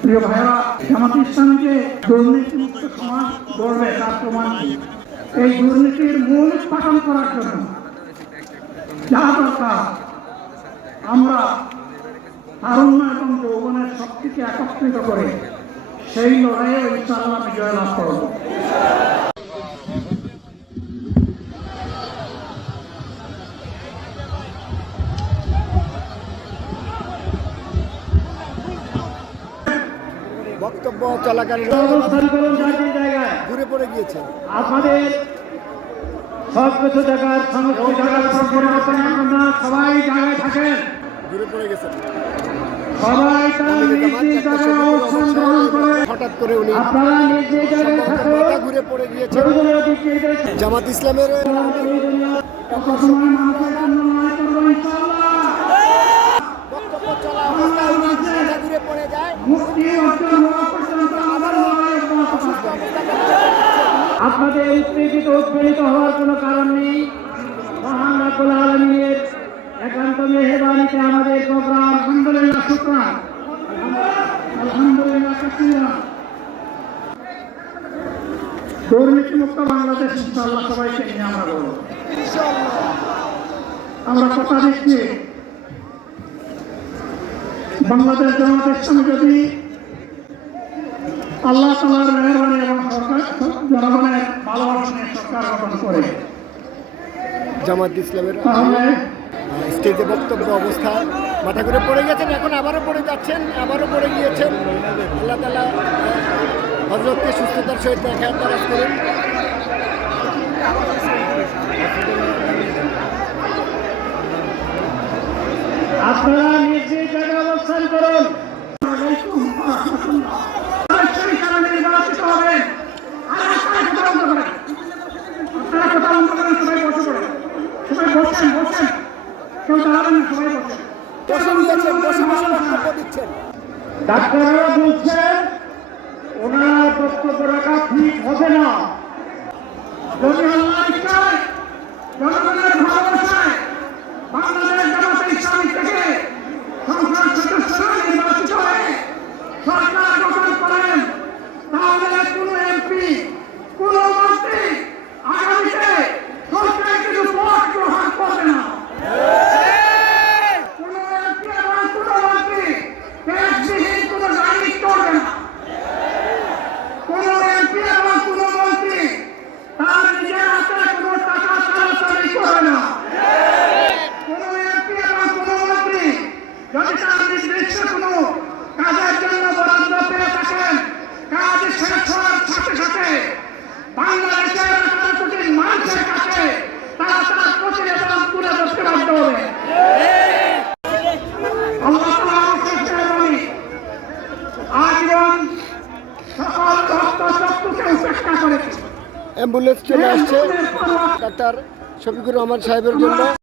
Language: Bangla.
প্রিয় ভাইরা জামাত যে দুর্নীতিমুক্ত সমাজ গড়বে তার প্রমাণ এই দুর্নীতির মূল উৎপাদন করার জন্য যা দরকার, আমরা তারুণ্য এবং যৌবনের শক্তিকে একত্রিত করে সেই লড়াইয়ে ইনশাআল্লাহ বিজয় লাভ করব। চলাকালীন ঘুরে পড়ে গিয়েছে। সব কিছু সবাই জায়গায় থাকেন। ঘুরে পড়ে গেছেন। হঠাৎ করে উনি ঘুরে পড়ে গিয়েছেন জামাত ইসলামের আপনাদের উত্তেজিত উৎপীড়িত হওয়ার কোনো কারণ নেই। মহান একান্ত মেহরবানিতে আমাদের প্রোগ্রাম আলহামদুলিল্লাহ দুর্নীতি বাংলাদেশ যদি আল্লাহ তালার মেহরবানি এবং সরকার জনগণের ভালোবাসা নিয়ে সরকার গঠন করে। জামাত ইসলামের স্টেজে বক্তব্য অবস্থা মাথা করে পড়ে গেছেন এখন আবারও পড়ে যাচ্ছেন আবারও পড়ে গিয়েছেন। আল্লাহ তালা হজরতকে সুস্থতার সহিত দেখা তারাজ করুন। আপনারা নিজ জায়গায় অবস্থান করুন অবশ্যই তারা নির্বাচিত হবেন। আর আপনারা কথা বন্ধ করেন। আপনারা কথা বন্ধ করেন, সবাই বসে পড়েন। সবাই বসেন, বসেন। কেউ দাঁড়াবেন না, সবাই বসেন। ডাক্তাররা বলছেন ওনার বক্তব্য রাখা ঠিক হবে না ভালোবাসায় বাংলাদেশ জামাতে ইসলামী থেকে সংসদ সদস্যরা নির্বাচিত হয়ে সরকার গঠন করেন তাহলে কোনো এমপি কোন মন্ত্রী আগামীতে সরকার কিছু পথ গ্রহণ করবে না কোন এমপি এবং কোন মন্ত্রী ট্যাক্সবিহীন কোন গাড়ি চলবে না কোন এমপি এবং কোন মন্ত্রী তার নিজের হাতে কোন টাকা চালাচালি করবে না কোন এমপি এবং কোন মন্ত্রী যদি তার নির্দিষ্ট কোন কাজের জন্য বরাদ্দ পেয়ে থাকেন কাজ শেষ হওয়ার সাথে সাথে বাংলাদেশের আঠারো কোটি মানুষের কাছে তারা তার প্রতিবেদন তুলে ধরতে বাধ্য হবে আল্লাহ তাআলা আমাকে মেহরবানি আজীবন সকল ভক্ত শত্রুকে উপেক্ষা করেছে অ্যাম্বুলেন্স চলে আসছে। ডাক্তার শফিকুর রহমান সাহেবের জন্য।